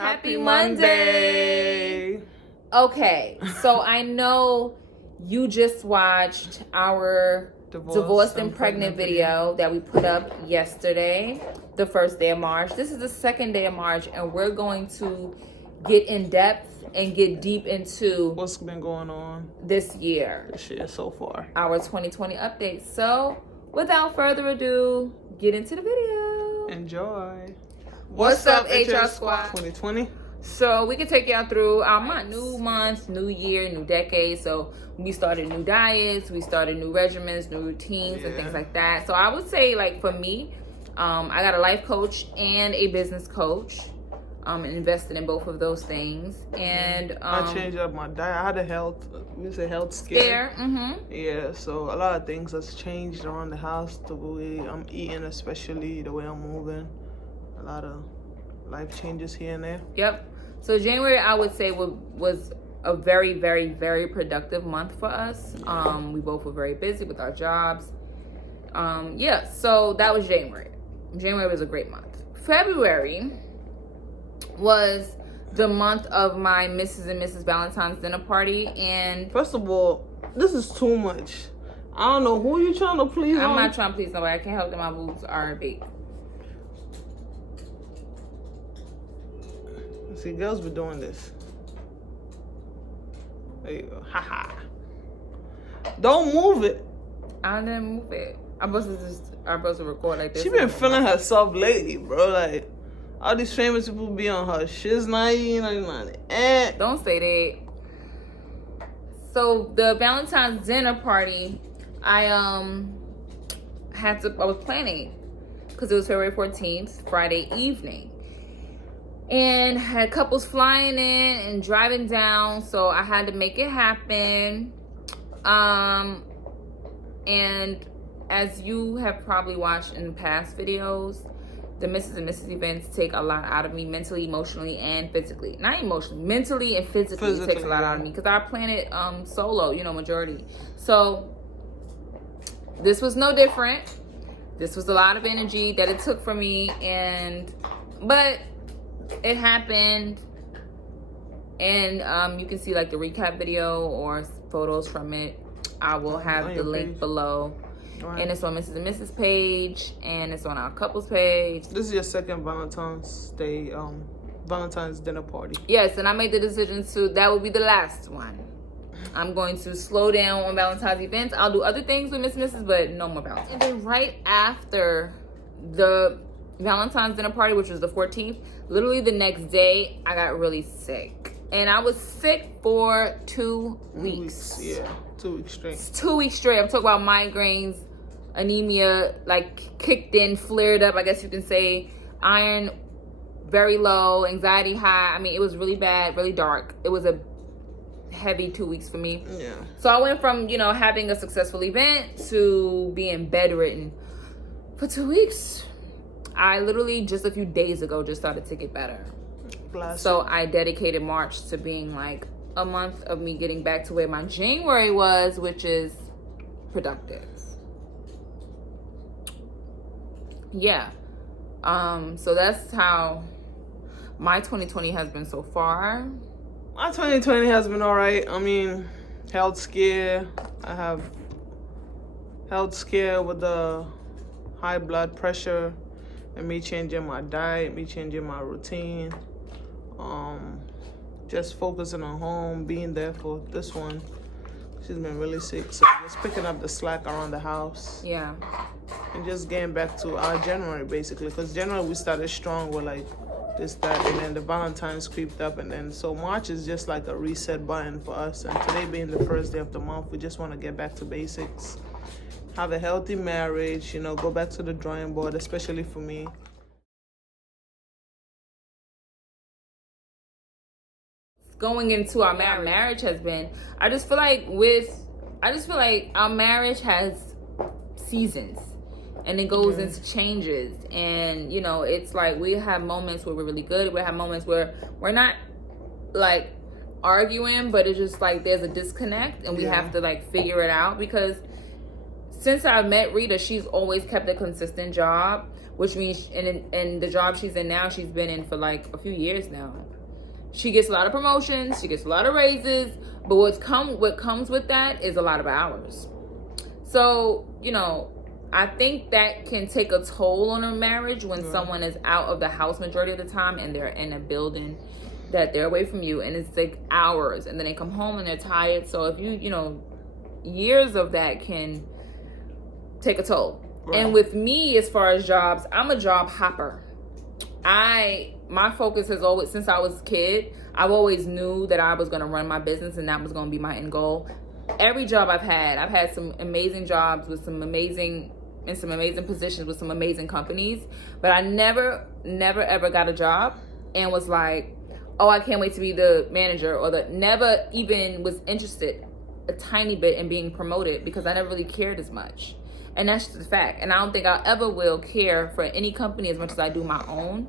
Happy Monday. Okay, so I know you just watched our divorced and pregnant video that we put up yesterday, the first day of March. This is the second day of March, and we're going to get in depth and get deep into what's been going on this year so far, our 2020 update. So without further ado, get into the video. Enjoy. What's up, HR Squad 2020? So we can take y'all through our new month, new year, new decade. So we started new diets, we started new regimens, new routines, and things like that. So I would say, like, for me, I got a life coach and a business coach. And invested in both of those things. And I changed up my diet. I had a health scare. Yeah, so a lot of things has changed around the house, the way I'm eating, especially the way I'm moving. A lot of life changes here and there. Yep. So January, I would say, was a very, very, very productive month for us. We both were very busy with our jobs. So that was January. January was a great month. February was the month of my Mrs. and Mrs. Valentine's dinner party. And first of all, this is too much. I don't know who you trying to please. I'm not trying to please nobody. I can't help that my boobs are big. See, girls be doing this. There you go. Haha. Don't move it. I didn't move it. I'm supposed to record like this. She been feeling herself lately, bro. Like, all these famous people be on her. She's 99. Don't say that. So the Valentine's dinner party, I was planning because it was February 14th, Friday evening. And had couples flying in and driving down, so I had to make it happen. And as you have probably watched in past videos, the Mrs. and Mrs. events take a lot out of me mentally, emotionally, and physically. Not emotionally, mentally and physically it takes a lot out of me because I plan it solo, majority. So this was no different. This was a lot of energy that it took from me, but it happened. And you can see like the recap video or photos from it. I will have the link below. Right. And it's on Mrs. and Mrs. page, and it's on our couples page. This is your second Valentine's dinner party. Yes, and I made the decision that will be the last one. I'm going to slow down on Valentine's events. I'll do other things with Mrs. and Mrs., but no more Valentine's. And then right after the Valentine's dinner party, which was the 14th, literally the next day, I got really sick. And I was sick for 2 weeks. Yeah, 2 weeks straight. 2 weeks straight. I'm talking about migraines, anemia, like kicked in, flared up, I guess you can say. Iron very low, anxiety high. I mean, it was really bad, really dark. It was a heavy 2 weeks for me. Yeah. So I went from, having a successful event to being bedridden for 2 weeks. I literally just a few days ago just started to get better. So I dedicated March to being like a month of me getting back to where my January was, which is productive. Yeah. So that's how my 2020 has been so far. My 2020 has been all right. I mean, health scare. I have health scare with the high blood pressure and me changing my diet, me changing my routine. Just focusing on home, being there for this one. She's been really sick, so just picking up the slack around the house. Yeah. And just getting back to our January, basically. Because January we started strong with like this, that, and then the Valentine's creeped up. And then so March is just like a reset button for us. And today being the first day of the month, we just want to get back to basics. Have a healthy marriage, go back to the drawing board, especially for me. Going into our marriage has been, I just feel like our marriage has seasons and it goes into changes, and it's like we have moments where we're really good, we have moments where we're not like arguing, but it's just like there's a disconnect and we have to like figure it out. Because since I met Rita, she's always kept a consistent job, which means, and the job she's in now, she's been in for like a few years now. She gets a lot of promotions, she gets a lot of raises, but what comes with that is a lot of hours. So, you know, I think that can take a toll on a marriage when someone is out of the house majority of the time and they're in a building that they're away from you, and it's like hours, and then they come home and they're tired. So if you know, years of that can take a toll. Right. And with me, as far as jobs, I'm a job hopper. My focus has always, since I was a kid, I've always knew that I was going to run my business and that was going to be my end goal. Every job I've had some amazing jobs with some amazing positions with some amazing companies, but I never ever got a job and was like, oh, I can't wait to be the manager, or never even was interested a tiny bit in being promoted, because I never really cared as much. And that's just a fact. And I don't think I ever will care for any company as much as I do my own.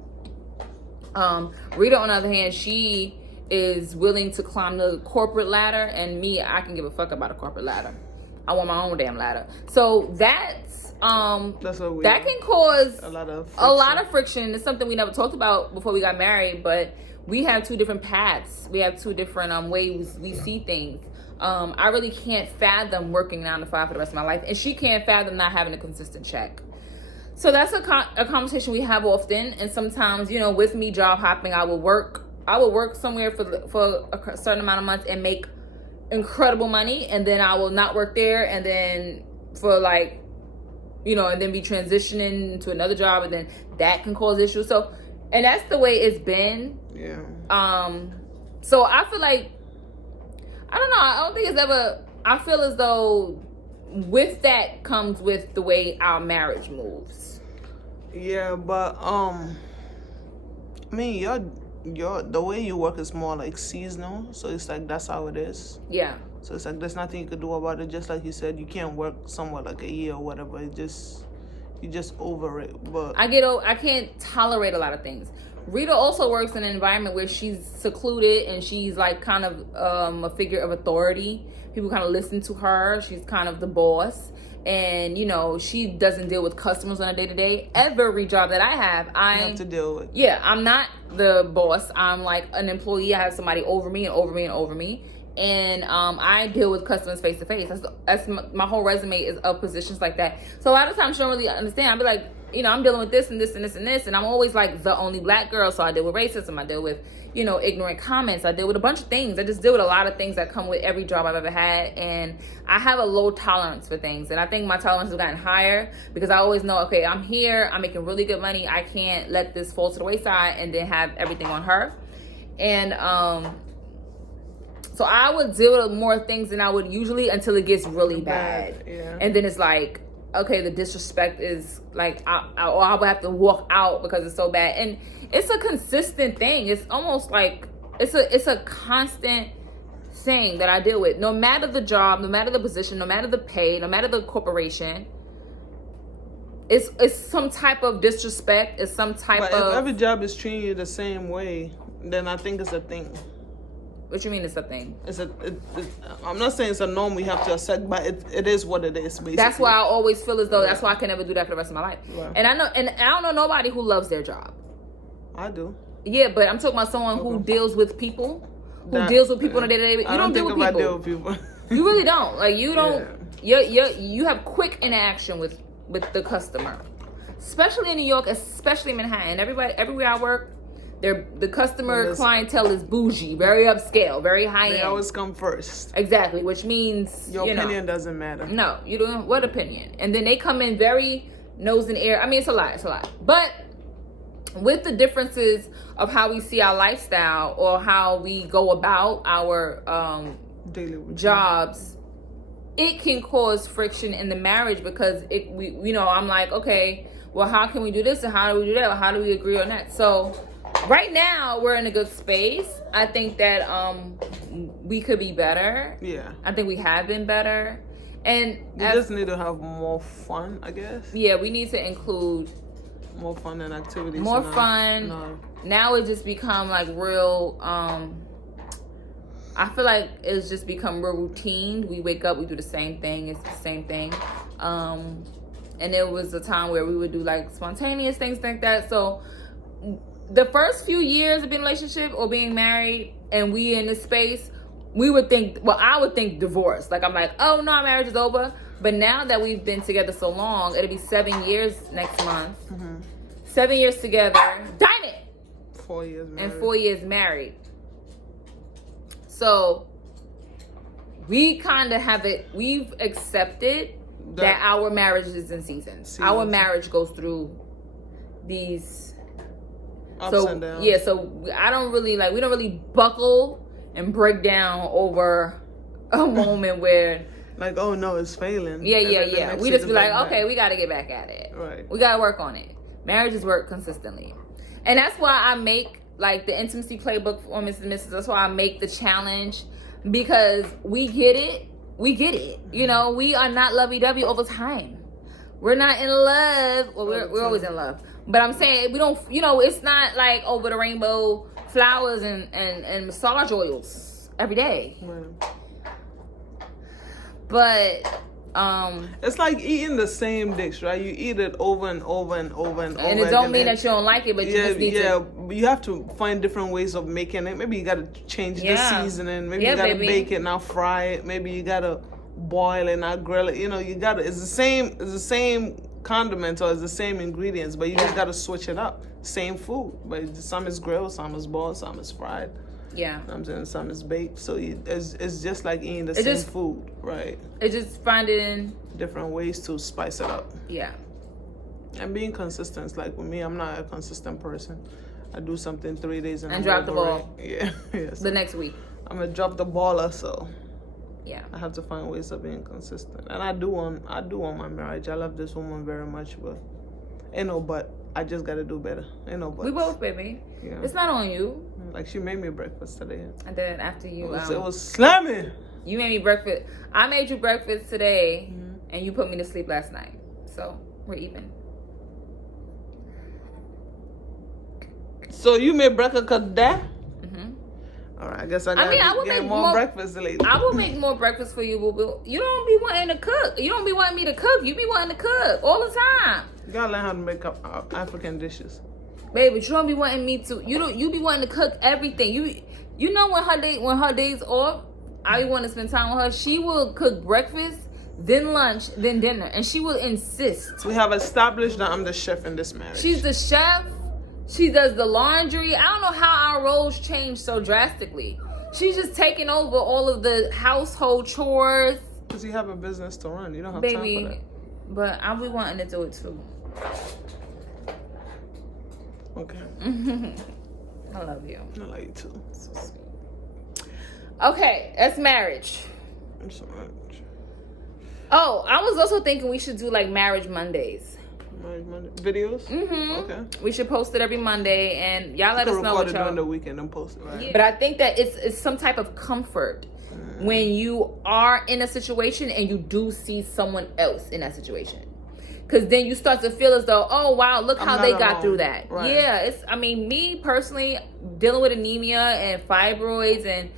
Rita, on the other hand, she is willing to climb the corporate ladder, and me, I can give a fuck about a corporate ladder. I want my own damn ladder. So that's what that can cause a lot of friction. It's something we never talked about before we got married, but we have two different paths. We have two different ways we see things. I really can't fathom working 9 to 5 for the rest of my life, and she can't fathom not having a consistent check. So that's a conversation we have often. And sometimes, you know, with me job hopping, I will work somewhere for a certain amount of months and make incredible money, and then I will not work there, and then for like, you know, and then be transitioning to another job, and then that can cause issues. So, and that's the way it's been. Yeah. So I feel like, I don't know, I don't think it's ever, I feel as though with that comes with the way our marriage moves. Yeah, but I mean, the way you work is more like seasonal, so it's like that's how it is. Yeah. So it's like there's nothing you could do about it. Just like you said, you can't work somewhere like a year or whatever. You just over it. But I can't tolerate a lot of things. Rita also works in an environment where she's secluded and she's like kind of a figure of authority. People kind of listen to her. She's kind of the boss. And, you know, she doesn't deal with customers on a day-to-day. Every job that I have to deal with. Yeah, I'm not the boss. I'm like an employee. I have somebody over me and over me and over me. And I deal with customers face to face. That's my whole resume is of positions like that. So a lot of times she don't really understand. I'll be like, you know, I'm dealing with this and this and this and this, and I'm always like the only black girl. So I deal with racism. I deal with, you know, ignorant comments. I deal with a bunch of things. I just deal with a lot of things that come with every job I've ever had. And I have a low tolerance for things. And I think my tolerance has gotten higher because I always know, okay, I'm here. I'm making really good money. I can't let this fall to the wayside and then have everything on her. And so I would deal with more things than I would usually until it gets really bad. Yeah. And then it's like, okay, the disrespect is like, I would have to walk out because it's so bad. And it's a consistent thing. It's almost like, it's a constant thing that I deal with. No matter the job, no matter the position, no matter the pay, no matter the corporation, it's some type of disrespect. It's some type of... But if every job is treating you the same way, then I think it's a thing. What you mean it's a thing? I'm not saying it's a norm we have to accept, but it is what it is, basically. That's why I always feel as though that's why I can never do that for the rest of my life. Right. And I don't know nobody who loves their job. I do. Yeah, but I'm talking about someone who deals with people, deals with people on a day-to-day basis. You don't deal with people. I deal with people. You really don't. Like, you don't. Yeah. You have quick interaction with the customer, especially in New York, especially in Manhattan. Everywhere I work, the customer clientele is bougie, very upscale, very high end. They always come first. Exactly, which means your opinion doesn't matter. No, you don't. What opinion? And then they come in very nose in air. I mean, it's a lot. But with the differences of how we see our lifestyle or how we go about our daily jobs, it can cause friction in the marriage because I'm like, okay, well, how can we do this and how do we do that? Or how do we agree on that? So right now we're in a good space. I think that we could be better. Yeah. I think we have been better. And we just need to have more fun, I guess. Yeah, we need to include more fun and activities. More fun. No. Now it just become like real I feel like it's just become real routine. We wake up, we do the same thing. It's the same thing. and there was a time where we would do like spontaneous things like that. So the first few years of being in a relationship or being married and we in this space, we would think, well, I would think divorce. Like, I'm like, oh no, our marriage is over. But now that we've been together so long, it'll be 7 years next month. 7 years together. Darn it! 4 years married. And 4 years married. So we kind of have it, we've accepted that our marriage is in seasons. Our marriage goes through these ups and downs. Yeah, so I don't really we don't really buckle and break down over a moment where like, oh no, it's failing. Yeah. We just be like, okay, we got to get back at it. Right. We got to work on it. Marriages work consistently. And that's why I make like the intimacy playbook for Mrs. and Mrs. That's why I make the challenge, because we get it. We get it. You know, we are not lovey-dovey all the time. We're not in love. Well, we're always in love. But I'm saying we don't, you know, it's not like over the rainbow flowers and massage oils every day. Right. But it's like eating the same dish, right? You eat it over and over and over and over. And it don't mean that you don't like it, but you just need to. You have to find different ways of making it. Maybe you gotta change the seasoning. Maybe you gotta bake it, not fry it. Maybe you gotta boil it, not grill it. You know, you gotta. It's the same condiments or it's the same ingredients, but you just gotta switch it up. Same food, but some is grilled, some is boiled, some is fried. Yeah. I'm saying some is baked, so it's just like eating the same food, right? It just find it in different ways to spice it up. Yeah. And being consistent. It's like with me, I'm not a consistent person. I do something 3 days and drop the ball. Yeah. The next week. I'm gonna drop the baller, so yeah. I have to find ways of being consistent. And I do want my marriage. I love this woman very much, but ain't no but. I just gotta do better. Ain't no but. We both, baby. Yeah. It's not on you. Like she made me breakfast today. I did after you. It was slamming. You made me breakfast. I made you breakfast today, and you put me to sleep last night. So we're even. So you made breakfast today? All right, I guess I will get more breakfast later. I will make more breakfast for you, boo boo. You don't be wanting to cook. You don't be wanting me to cook. You be wanting to cook all the time. You gotta learn how to make up African dishes. Baby, you don't be wanting me to. You be wanting to cook everything. You know when her days off, I want to spend time with her. She will cook breakfast, then lunch, then dinner, and she will insist. We have established that I'm the chef in this marriage. She's the chef. She does the laundry. I don't know how our roles changed so drastically. She's just taking over all of the household chores. Because you have a business to run. You don't have time for that. But I'll be wanting to do it too. Okay. I love you. I love you too. So sweet. Okay, that's marriage. It's marriage. Oh, I was also thinking we should do like Marriage Mondays. Marriage Monday videos. Okay. Okay. We should post it every Monday, and y'all let us know what y'all. During the weekend and post it. Right? Yeah. But I think that it's some type of comfort when you are in a situation and you do see someone else in that situation. Because then you start to feel as though, oh, wow, look how they got through that. Right. Yeah, me personally, dealing with anemia and fibroids and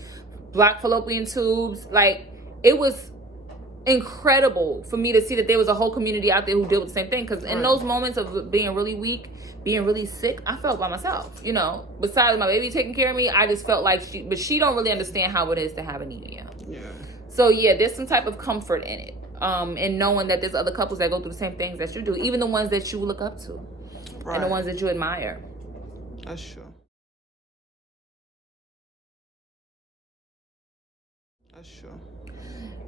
blocked fallopian tubes, like, it was incredible for me to see that there was a whole community out there who deal with the same thing. Because in those moments of being really weak, being really sick, I felt by myself, you know. Besides my baby taking care of me, I just felt like she don't really understand how it is to have anemia. Yeah. So, yeah, there's some type of comfort in it. And knowing that there's other couples that go through the same things that you do, even the ones that you look up to, and the ones that you admire. That's true. That's true.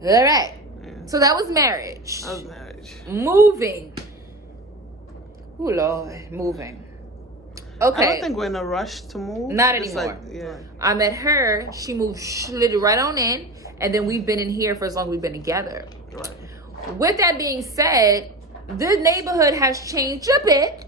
All right. Yeah. So that was marriage. That was marriage. Moving. Oh Lord, moving. Okay. I don't think we're in a rush to move. Not anymore. I met her. She moved slid right on in, and then we've been in here for as long as we've been together. Right. With that being said, the neighborhood has changed a bit,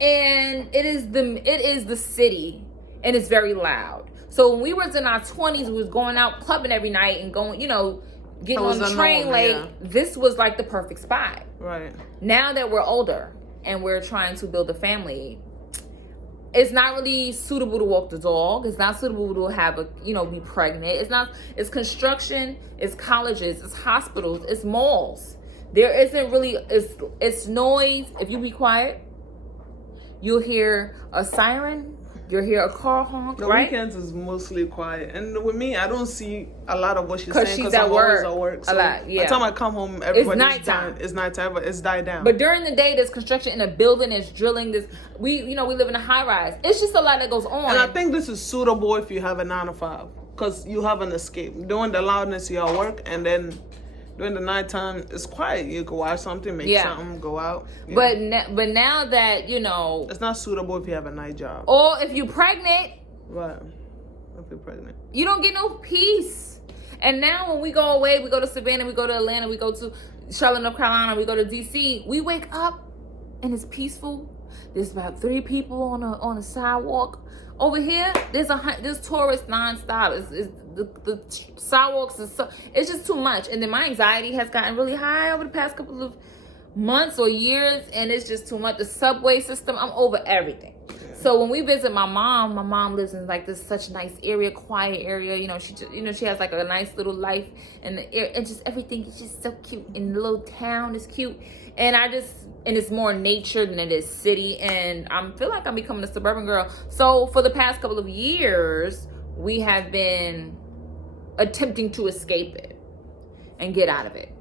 and it is the city, and it's very loud. So when we was in our 20s, we was going out clubbing every night and going, getting on the train late. Yeah. This was like the perfect spot. Right. Now that we're older and we're trying to build a family, it's not really suitable to walk the dog. It's not suitable to have be pregnant. It's construction, it's colleges, it's hospitals, it's malls. There isn't really, it's noise. If you be quiet, you'll hear a siren, you'll hear a car honk, The right? weekends is mostly quiet. And with me, I don't see a lot of what she's 'Cause saying she's because at I'm always work at work. a So lot, yeah. by the time I come home, everybody's nighttime. done. It's nighttime, but it's died down. But during the day, there's construction in a building, there's drilling, we live in a high rise. It's just a lot that goes on. And I think this is suitable if you have a 9 to 5. Because you have an escape. During the loudness, you're at work, and then during the nighttime, it's quiet. You can watch something, make something, go out. Yeah. But now that, it's not suitable if you have a night job. Or if you're pregnant. Right. If you're pregnant. You don't get no peace. And now when we go away, we go to Savannah, we go to Atlanta, we go to Charlotte, North Carolina, we go to DC, we wake up and it's peaceful. There's about 3 people on a sidewalk. Over here, there's tourists nonstop. The sidewalks it's just too much. And then my anxiety has gotten really high over the past couple of months or years, and it's just too much. The subway system, I'm over everything. Yeah. So when we visit my mom lives in like this such nice area, quiet area. She has like a nice little life, and just everything is just so cute. And the little town is cute, and it's more nature than it is city. And I feel like I'm becoming a suburban girl. So for the past couple of years, we have been attempting to escape it and get out of it.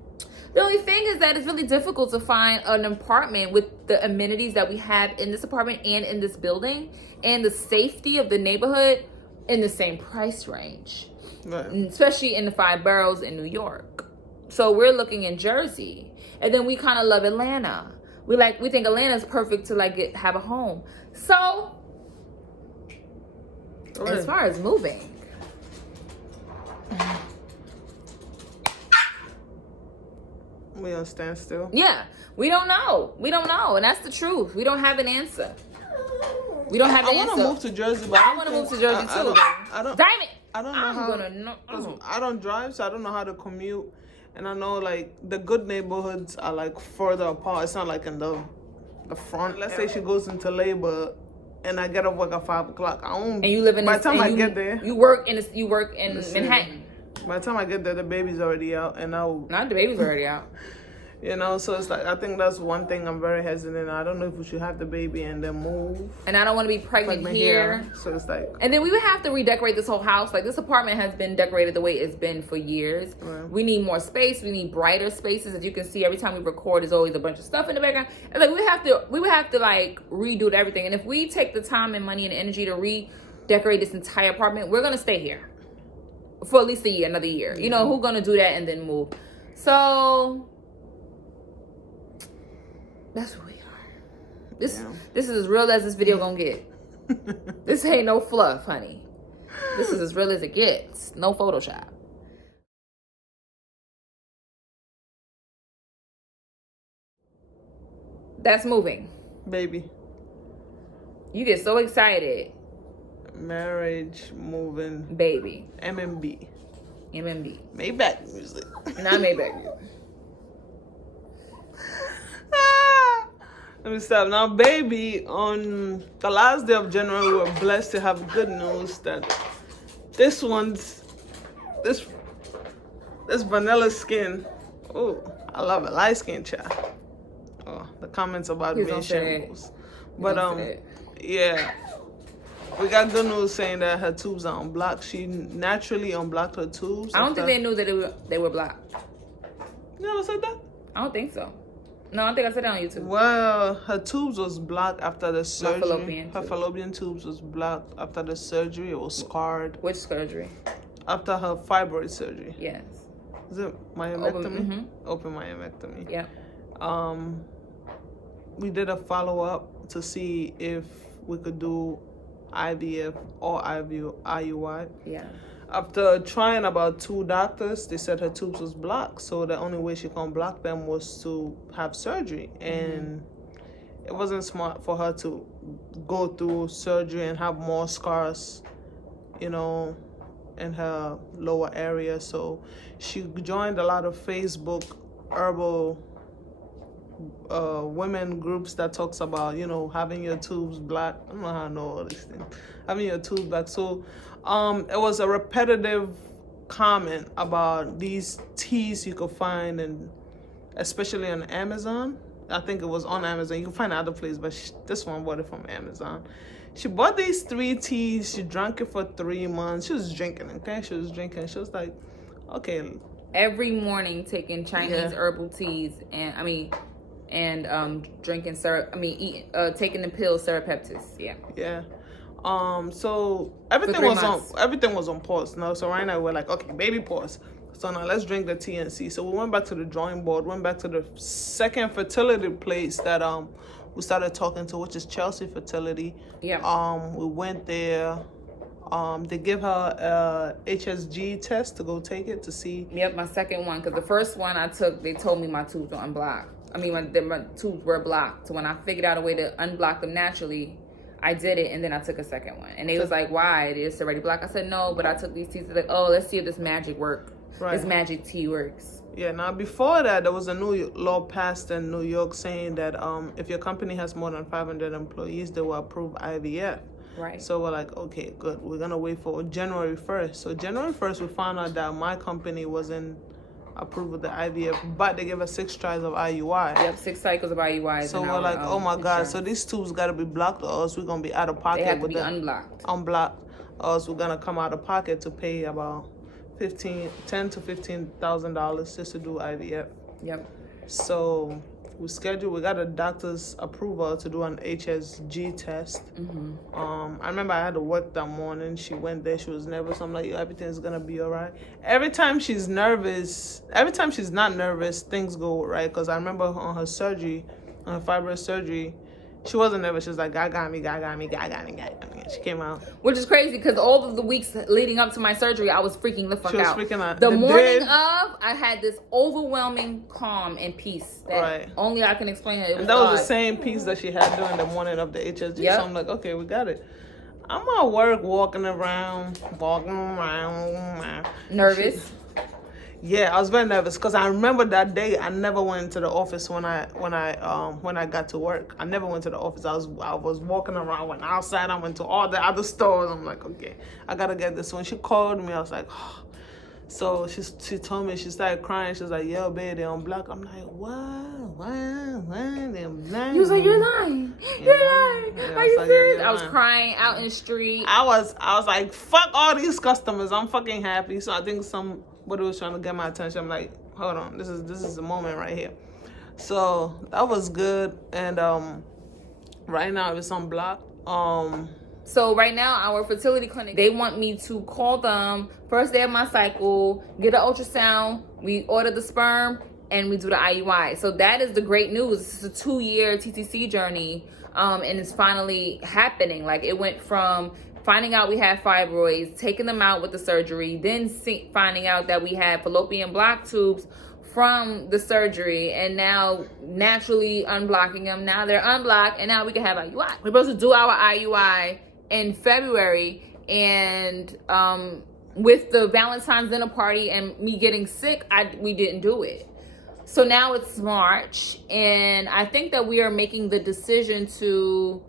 The only thing is that it's really difficult to find an apartment with the amenities that we have in this apartment and in this building, and the safety of the neighborhood in the same price range, right. Especially in the 5 boroughs in New York. So we're looking in Jersey, and then we kind of love Atlanta. We think Atlanta's perfect to have a home. So right. As far as moving, we on standstill. Yeah, we don't know, and that's the truth. We don't have an answer. We don't have an answer. I want to move to Jersey, but I want to move to Jersey too. I don't. Damn it! I don't know I don't drive, so I don't know how to commute. And I know the good neighborhoods are further apart. It's not like in the front. Let's say she goes into labor, and I get up work at 5 o'clock. And you live in. By the time I get there, you work in Manhattan. By the time I get there, the baby's already out, and not the baby's already out. So it's I think that's one thing I'm very hesitant. I don't know if we should have the baby and then move. And I don't want to be pregnant here. So it's and then we would have to redecorate this whole house. This apartment has been decorated the way it's been for years. Right. We need more space. We need brighter spaces. As you can see, every time we record, there's always a bunch of stuff in the background. And we would have to redo everything. And if we take the time and money and energy to redecorate this entire apartment, we're gonna stay here for at least another year. Yeah. Who's gonna do that and then move? So that's where we are. This is as real as this video gonna get. This ain't no fluff, honey. This is as real as it gets. No Photoshop. That's moving. Baby. You get so excited. Marriage, moving. Baby. MMB. Maybach music. Not Maybach music. Let me stop. Now, baby, on the last day of January, we were blessed to have good news that this vanilla skin. Oh, I love it. Light skin, child. Oh, the comments about me and shambles. But, yeah. We got good news saying that her tubes are unblocked. She naturally unblocked her tubes. I don't think they knew that they were blocked. You never said that? I don't think so. No, I think I said that on YouTube. Well, her tubes was blocked after the surgery. Her fallopian tubes was blocked after the surgery. It was scarred. Which surgery? After her fibroid surgery. Yes. Is it myomectomy? Open myomectomy. Yeah. We did a follow-up to see if we could do IVF or IUI. Yeah. After trying about 2 doctors, they said her tubes was blocked. So the only way she can block them was to have surgery. And it wasn't smart for her to go through surgery and have more scars, in her lower area. So she joined a lot of Facebook herbal women groups that talks about, having your tubes blocked. I don't know how I know all these things. Having your tubes blocked. So it was a repetitive comment about these teas you could find and especially on Amazon. I think it was on Amazon. You can find other places, but this one bought it from Amazon. She bought these 3 teas. She drank it for 3 months. She was drinking, okay? She was drinking. She was like, okay. Every morning taking Chinese herbal teas and drinking syrup. Eating taking the pill Serapeptis. Yeah. Yeah. So everything was on pause. No, so right now we're like, okay, baby pause. So now let's drink the TNC. So we went back to the drawing board, went back to the second fertility place that we started talking to, which is Chelsea Fertility. Yeah. We went there. They give her a HSG test to go take it to see. Yep, my second one, because the first one I took, they told me my tubes were unblocked. My tubes were blocked. So when I figured out a way to unblock them naturally, I did it, and then I took a second one. And they was like, why? It's already blocked. I said, no, but I took these teas. They're like, oh, let's see if this magic works. Right. This magic tea works. Yeah, now before that, there was a new law passed in New York saying that if your company has more than 500 employees, they will approve IVF. Right. So we're like, okay, good. We're going to wait for January 1st. So January 1st, we found out that my company wasn't approved with the IVF, but they gave us 6 tries of IUI. Yep, 6 cycles of IUI. So we're like, oh my God. So these tubes got to be blocked, or else we're going to be out of pocket. They have to be unblocked. Unblocked. Or else we're going to come out of pocket to pay about $10,000 to $15,000 just to do IVF. Yep. So we got a doctor's approval to do an HSG test. I remember I had to work that morning. She went there. She was nervous. I'm like, everything's gonna be all right. Every time she's not nervous, things go right. Because I remember on her surgery, on her fibroid surgery, she wasn't nervous. She was like, God got me. She came out. Which is crazy, because all of the weeks leading up to my surgery, I was freaking the fuck out. She was freaking out. The morning of, I had this overwhelming calm and peace that only I can explain it. And that was the same peace that she had during the morning of the HSG. Yep. So I'm like, okay, we got it. I'm at work walking around. Nervous. Yeah, I was very nervous because I remember that day I never went into the office when I got to work. I never went to the office. I was walking around, went outside, I went to all the other stores. I'm like, okay, I gotta get this one. She called me, I was like, oh. So she told me, she started crying. She was like, yo, babe, they unblocked. I'm like, what? They unblocked. You was like, you're lying. You're lying. Yeah, Are you serious? Yeah, I was crying out in the street. I was like, fuck all these customers. I'm fucking happy. So I think somebody was trying to get my attention. I'm like, hold on, this is the moment right here. So that was good. And right now it's unblocked. So right now, our fertility clinic, they want me to call them first day of my cycle, get an ultrasound, we order the sperm, and we do the IUI. So that is the great news. This is a 2-year TTC journey, and it's finally happening. Like, it went from finding out we had fibroids, taking them out with the surgery, then finding out that we had fallopian block tubes from the surgery, and now naturally unblocking them. Now they're unblocked, and now we can have IUI. We're supposed to do our IUI in February, and with the Valentine's dinner party and me getting sick, we didn't do it. So now it's March, and I think that we are making the decision to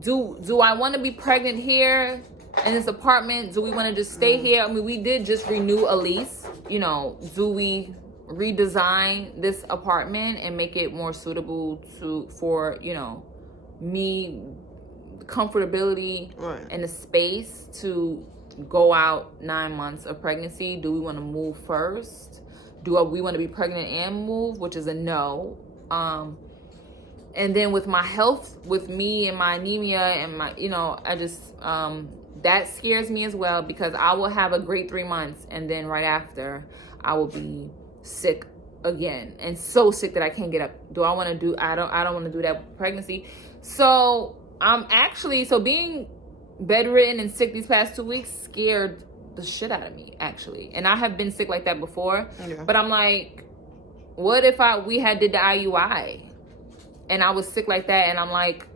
do I want to be pregnant here in this apartment? Do we want to just stay here? I mean, we did just renew a lease. You know, do we redesign this apartment and make it more suitable for me, comfortability and the space to go out 9 months of pregnancy? Do we want to move first? Do we want to be pregnant and move, which is a no? And then with my health, with me and my anemia and my, I just, that scares me as well, because I will have a great 3 months, and then right after I will be sick again, and so sick that I can't get up. I don't want to do that with pregnancy. So I'm actually, being bedridden and sick these past 2 weeks scared the shit out of me, actually. And I have been sick like that before. Yeah. But I'm like, what if we had did the IUI and I was sick like that, and I'm like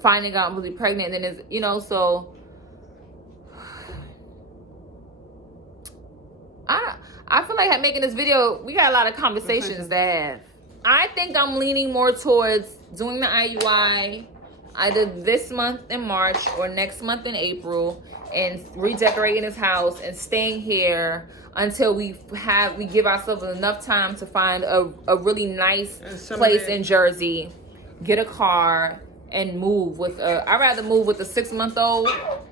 finding out I'm really pregnant, and then it's, so I feel like making this video, we got a lot of conversations to have. I think I'm leaning more towards doing the IUI, either this month in March or next month in April, and redecorating his house and staying here until we give ourselves enough time to find a really nice place in Jersey, get a car, and move with I'd rather move with a 6-month-old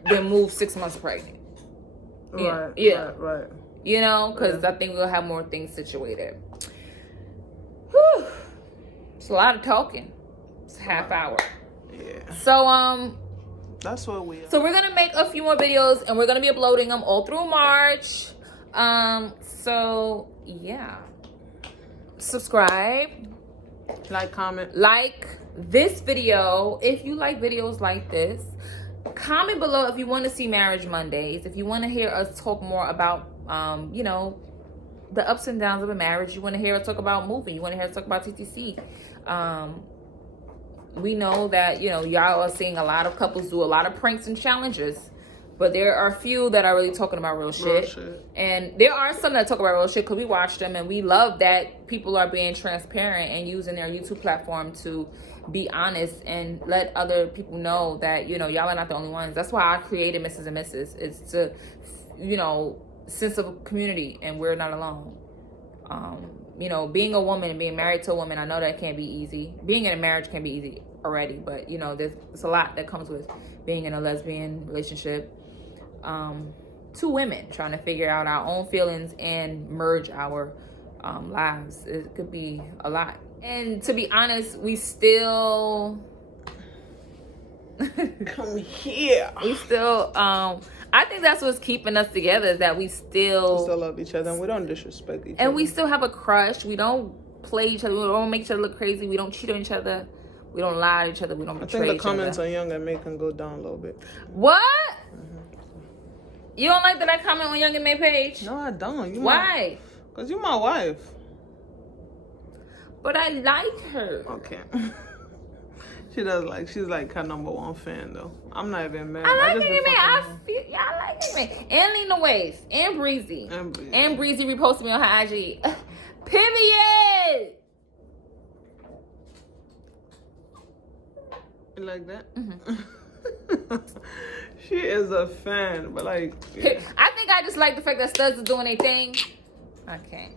than move 6 months pregnant. Right. You know, because I think we'll have more things situated. Whew. It's a lot of talking. It's a half hour. Yeah. So that's what we are. So we're gonna make a few more videos, and we're gonna be uploading them all through March. So yeah, subscribe, like this video if you like videos like this. Comment below if you want to see Marriage Mondays, if you want to hear us talk more about you know, the ups and downs of a marriage. You want to hear us talk about moving, you want to hear us talk about TTC. We know that, you know, y'all are seeing a lot of couples do a lot of pranks and challenges, but there are a few that are really talking about real shit. And there are some that talk about real shit because we watch them, and we love that people are being transparent and using their YouTube platform to be honest and let other people know that, you know, y'all are not the only ones. That's why I created Mrs. and Mrs. It's to, you know, sense of community, and we're not alone. You know, being a woman and being married to a woman, I know that can't be easy. Being in a marriage can be easy already, but you know, there's a lot that comes with being in a lesbian relationship. Two women trying to figure out our own feelings and merge our lives. It could be a lot. And to be honest, we still come here. We still I think that's what's keeping us together, is that we still love each other, and we don't disrespect each other. And we still have a crush. We don't play each other. We don't make each other look crazy. We don't cheat on each other. We don't lie to each other. We don't betray each other. I think the comments on Young and May can go down a little bit. What? You don't like that I comment on Young and May page? No, I don't. Why? Because you're my wife. But I like her. Okay. She's like her #1 fan though. I'm not even mad. I like Young and May. I like Young and May. And Lena Waves. And Breezy. And Breezy reposted me on her IG. Period. You like that? Mm-hmm. She is a fan, but like, yeah. I think I just like the fact that studs are doing their thing. I can't.